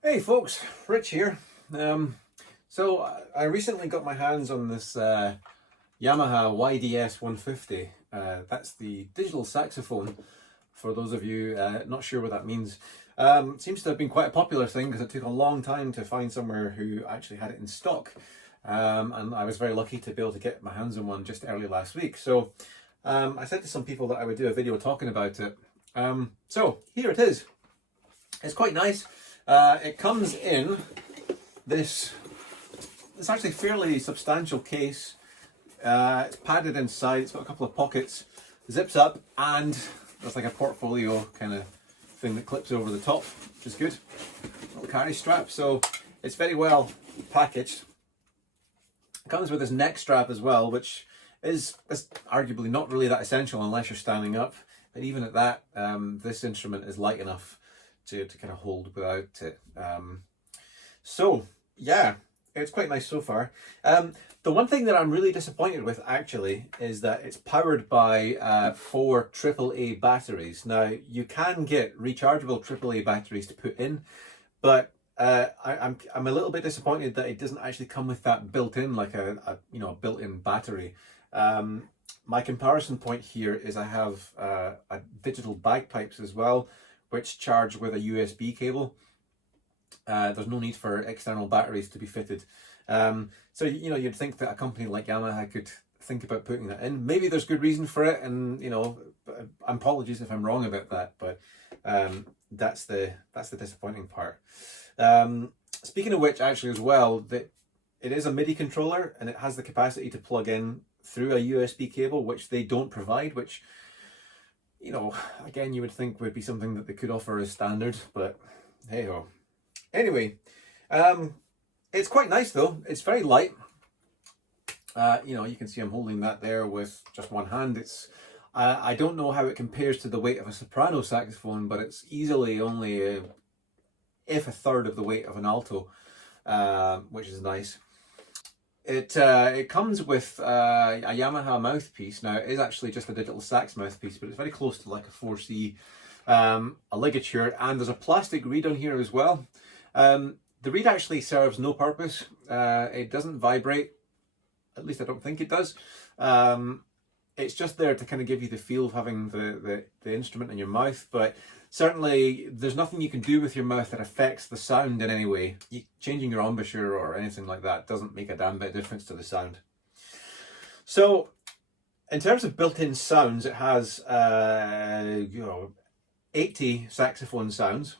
Hey folks, Rich here. I recently got my hands on this Yamaha YDS150. That's the digital saxophone, for those of you not sure what that means. It seems to have been quite a popular thing because it took a long time to find somewhere who actually had it in stock. And I was very lucky to be able to get my hands on one just early last week. I said to some people that I would do a video talking about it. So here it is. It's quite nice. It comes in this, it's actually fairly substantial case. It's padded inside, it's got a couple of pockets, zips up, and there's like a portfolio kind of thing that clips over the top, which is good. Little carry strap, so it's very well packaged. It comes with this neck strap as well, which is arguably not really that essential unless you're standing up. But even at that, this instrument is light enough to kind of hold without it. So yeah, it's quite nice so far. The one thing that I'm really disappointed with actually is that it's powered by 4 AAA batteries. Now you can get rechargeable AAA batteries to put in, but I'm a little bit disappointed that it doesn't actually come with that built-in, like a built-in battery. My comparison point here is I have a digital bagpipes as well, which charge with a USB cable. There's no need for external batteries to be fitted. So you'd think that a company like Yamaha could think about putting that in. Maybe there's good reason for it, and apologies if I'm wrong about that, but that's the disappointing part. Speaking of which, actually as well, that it is a Midi controller and it has the capacity to plug in through a USB cable, which they don't provide, which again, you would think would be something that they could offer as standard, but hey ho. Anyway, it's quite nice though. It's very light. You can see I'm holding that there with just one hand. I don't know how it compares to the weight of a soprano saxophone, but it's easily only if a third of the weight of an alto, which is nice. It comes with a Yamaha Mouthpiece. Now it is actually just a digital sax mouthpiece, but it's very close to like a 4C, a ligature, and there's a plastic reed on here as well. The reed actually serves no purpose. It doesn't vibrate, at least I don't think it does. It's just there to kind of give you the feel of having the instrument in your mouth, but certainly there's nothing you can do with your mouth that affects the sound in any way. Changing your embouchure or anything like that doesn't make a damn bit of difference to the sound. So in terms of built-in sounds, it has 80 saxophone sounds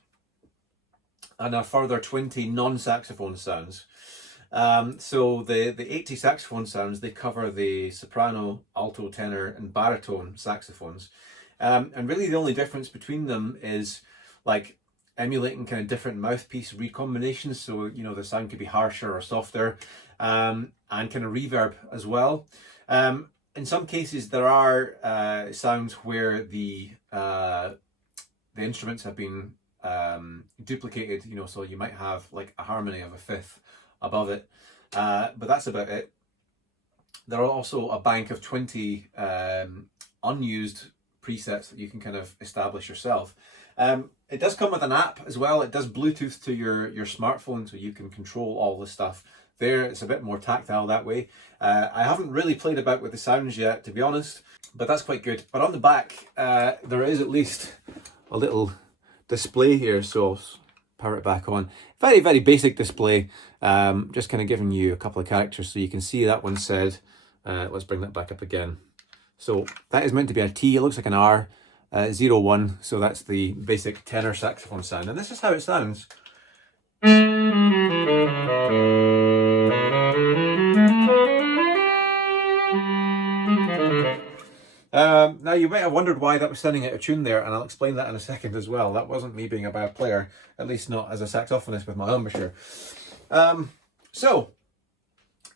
and a further 20 non-saxophone sounds. So the 80 saxophone sounds, they cover the soprano, alto, tenor, and baritone saxophones. And really the only difference between them is like emulating kind of different mouthpiece reed combinations. So, the sound could be harsher or softer, and kind of reverb as well. In some cases, there are sounds where the instruments have been duplicated, so you might have like a harmony of a fifth above it, but that's about it. There are also a bank of 20 unused presets that you can kind of establish yourself. It does come with an app as well. It does Bluetooth to your smartphone, so you can control all this stuff there. It's a bit more tactile that way. I haven't really played about with the sounds yet, to be honest, but that's quite good. But on the back, there is at least a little display here, so I'll power it back on. Very, very basic display, just kind of giving you a couple of characters so you can see that one said. Let's bring that back up again. So that is meant to be a T, it looks like an R, 01, so that's the basic tenor saxophone sound, and this is how it sounds. Now you might have wondered why that was sounding out of tune there, and I'll explain that in a second as well. That wasn't me being a bad player, at least not as a saxophonist with my embouchure. So,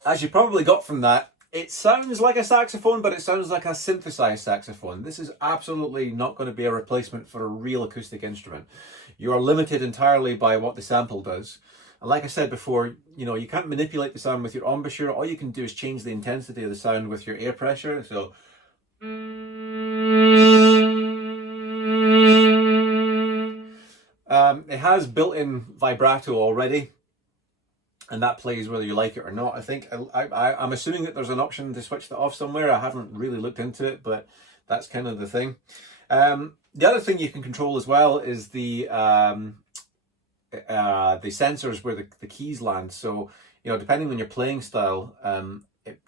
as you probably got from that, it sounds like a saxophone, but it sounds like a synthesized saxophone. This is absolutely not going to be a replacement for a real acoustic instrument. You are limited entirely by what the sample does. And like I said before, you can't manipulate the sound with your embouchure. All you can do is change the intensity of the sound with your air pressure. So It has built-in vibrato already, and that plays whether you like it or not. I think I'm assuming that there's an option to switch that off somewhere. I haven't really looked into it, but that's kind of the thing. The other thing you can control as well is the sensors where the keys land. So, you know, depending on your playing style,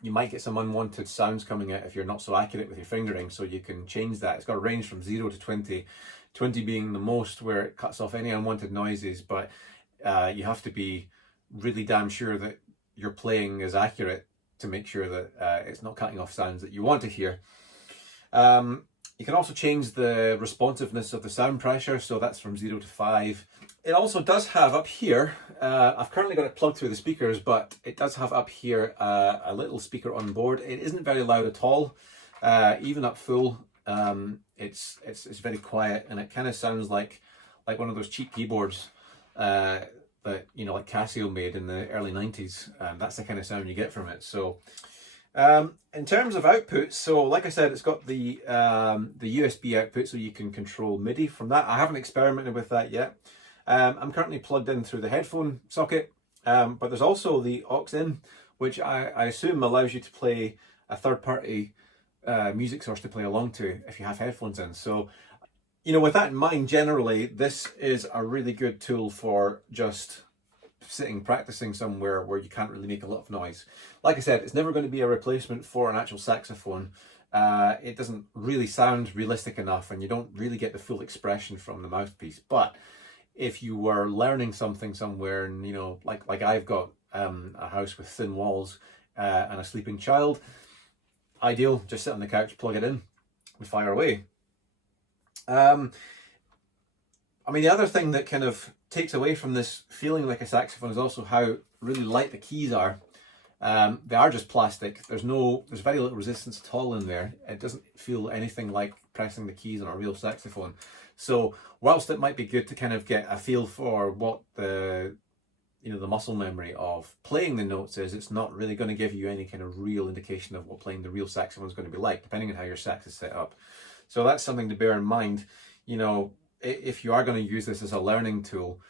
you might get some unwanted sounds coming out if you're not so accurate with your fingering. So you can change that. It's got a range from 0 to 20, 20 being the most, where it cuts off any unwanted noises, but you have to be really damn sure that your playing is accurate to make sure that it's not cutting off sounds that you want to hear. You can also change the responsiveness of the sound pressure, so that's from 0 to 5. It also does have up here, I've currently got it plugged through the speakers, but it does have up here a little speaker on board. It isn't very loud at all, even up full. It's very quiet, and it kind of sounds like one of those cheap keyboards that, you know, like Casio made in the early 90s. That's the kind of sound you get from it. So in terms of output, so like I said, it's got the USB output, so you can control MIDI from that. I haven't experimented with that yet. I'm currently plugged in through the headphone socket, but there's also the aux in, which I assume allows you to play a third-party music source to play along to if you have headphones in. So, you know, with that in mind, generally, this is a really good tool for just sitting practicing somewhere where you can't really make a lot of noise. Like I said, it's never going to be a replacement for an actual saxophone. It doesn't really sound realistic enough, and you don't really get the full expression from the mouthpiece. But if you were learning something somewhere, and, you know, like I've got a house with thin walls and a sleeping child, ideal, just sit on the couch, plug it in, and fire away. I mean, the other thing that kind of takes away from this feeling like a saxophone is also how really light the keys are. They are just plastic. There's very little resistance at all in there. It doesn't feel anything like pressing the keys on a real saxophone. So whilst it might be good to kind of get a feel for what the muscle memory of playing the notes is, it's not really going to give you any kind of real indication of what playing the real saxophone is going to be like, depending on how your sax is set up. So that's something to bear in mind. You know, if you are going to use this as a learning tool,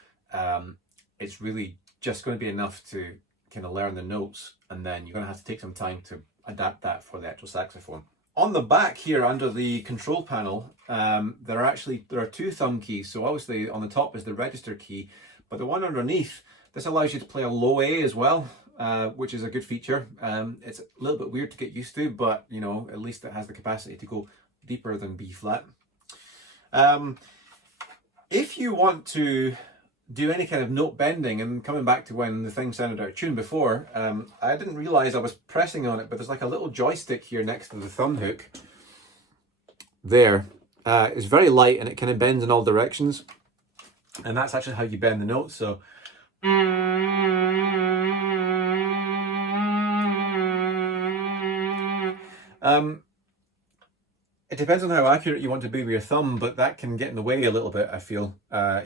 it's really just going to be enough to kind of learn the notes, and then you're going to have to take some time to adapt that for the actual saxophone. On the back here, under the control panel, there are two thumb keys. So obviously on the top is the register key, but the one underneath, this allows you to play a low A as well, which is a good feature. It's a little bit weird to get used to, but, you know, at least it has the capacity to go deeper than B flat. If you want to do any kind of note bending, and coming back to when the thing sounded out of tune before, I didn't realize I was pressing on it, but there's like a little joystick here next to the thumb hook. There. It's very light, and it kind of bends in all directions, and that's actually how you bend the notes. So it depends on how accurate you want to be with your thumb, but that can get in the way a little bit, I feel,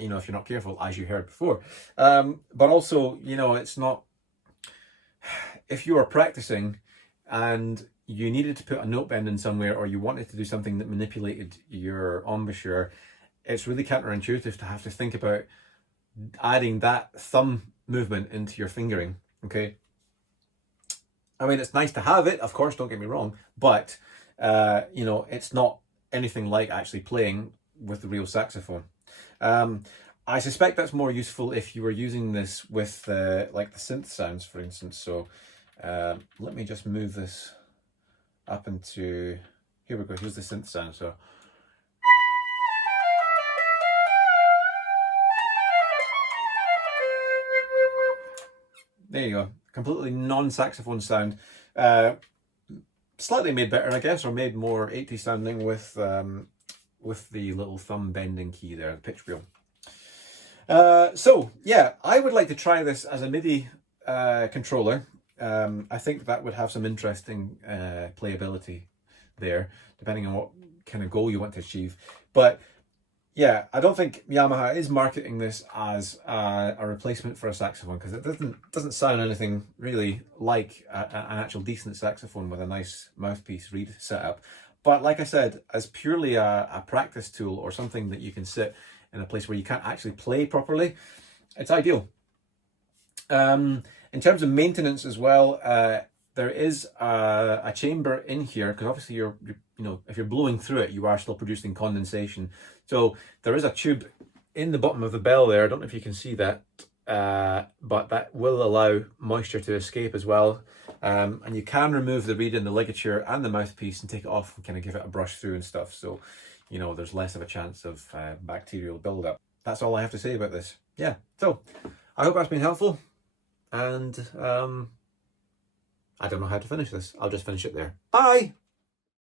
you know, if you're not careful, as you heard before. But also, you know, it's not... If you are practicing and you needed to put a note bend in somewhere, or you wanted to do something that manipulated your embouchure, it's really counterintuitive to have to think about adding that thumb movement into your fingering, okay? I mean, it's nice to have it, of course, don't get me wrong, but... you know, it's not anything like actually playing with the real saxophone. I suspect that's more useful if you were using this with like the synth sounds, for instance. So let me just move this up into, here we go, here's the synth sound. So there you go, completely non-saxophone sound. Slightly made better, I guess, or made more 80s sounding with the little thumb bending key there, the pitch wheel. So yeah, I would like to try this as a MIDI controller. I think that would have some interesting playability there, depending on what kind of goal you want to achieve. But yeah, I don't think Yamaha is marketing this as a replacement for a saxophone, because it doesn't sound anything really like an actual decent saxophone with a nice mouthpiece reed setup. But like I said, as purely a practice tool or something that you can sit in a place where you can't actually play properly, it's ideal. In terms of maintenance as well, there is a chamber in here, because obviously you know, if you're blowing through it, you are still producing condensation. So there is a tube in the bottom of the bell there. I don't know if you can see that, but that will allow moisture to escape as well. And you can remove the reed and the ligature and the mouthpiece and take it off and kind of give it a brush through and stuff. So, you know, there's less of a chance of bacterial buildup. That's all I have to say about this. Yeah, so I hope that's been helpful. And I don't know how to finish this. I'll just finish it there. Bye!